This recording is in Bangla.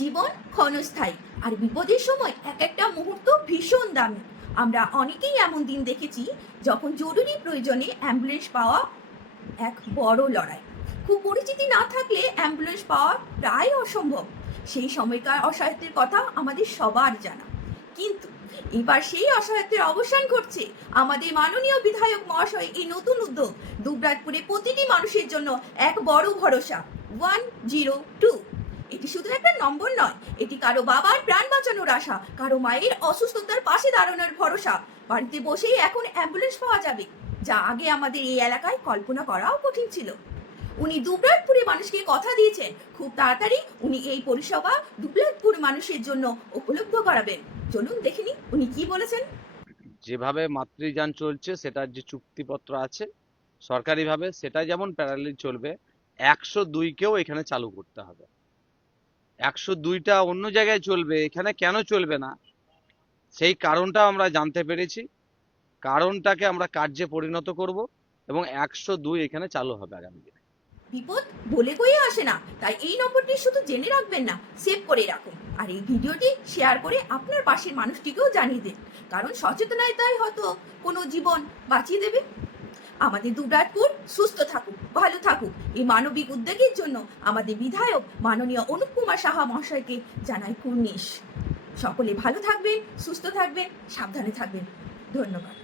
জীবন ক্ষণস্থায়ী, আর বিপদের সময় এক একটা মুহূর্ত ভীষণ দামি। আমরা অনেকেই এমন দিন দেখেছি যখন জরুরি প্রয়োজনে অ্যাম্বুলেন্স পাওয়া এক বড় লড়াই। খুব পরিচিতি না থাকলে অ্যাম্বুলেন্স পাওয়া প্রায় অসম্ভব। সেই সময়কার অসহায়ত্বের কথা আমাদের সবার জানা। কিন্তু এবার সেই অসহায়ত্বের অবসান ঘটছে। আমাদের মাননীয় বিধায়ক মহাশয় এই নতুন উদ্যোগ দুবরাজপুরে প্রতিটি মানুষের জন্য এক বড় ভরসা। 102। এটি শুধু একটা নম্বর নয়, এটি কারো বাবার প্রাণ বাঁচানোর আশা, কারো মায়ের অসুস্থতার পাশে দাঁড়ানোর ভরসা। বাড়িতে বসেই এখন অ্যাম্বুলেন্স পাওয়া যাবে, যা আগে আমাদের এই এলাকায় কল্পনা করাও কঠিন ছিল। উনি দুবরাজপুরে মানুষকে কথা দিয়েছেন খুব তাড়াতাড়ি উনি এই পরিষেবা দুবরাজপুর মানুষের জন্য উপলব্ধ করাবেন। চলুন দেখে নিই উনি কি বলেছেন। যেভাবে মাতৃযান চলছে সেটার যে চুক্তিপত্র আছে সরকারিভাবে, সেটা যেমন প্যারালালি চলবে, 102কেও এখানে চালু করতে হবে। 102টা অন্য জায়গায় চলবে, এখানে কেন চলবে না সেই কারণটা আমরা জানতে পেরেছি। কারণটাকে আমরা কার্যে পরিণত করব এবং 102 এখানে চালু হবে আগামী দিনে। বিপদ বলে কয়ে আসে না, তাই এই নম্বরটি শুধু জেনে রাখবেন না, সেভ করে রাখুন। আর এই ভিডিওটি শেয়ার করে আপনার পাশের মানুষটিকেও জানিয়ে দিন, কারণ সচেতনতাই হয়তো কোনো জীবন বাঁচিয়ে দেবে। আমাদের দুবরাজপুর সুস্থ থাকুক, ভালো থাকুক। এই মানবিক উদ্যোগের জন্য আমাদের বিধায়ক মাননীয় অনুপ কুমার সাহা মহাশয়কে জানাই কুর্নিশ। সকলে ভালো থাকবেন, সুস্থ থাকবেন, সাবধানে থাকবেন। ধন্যবাদ।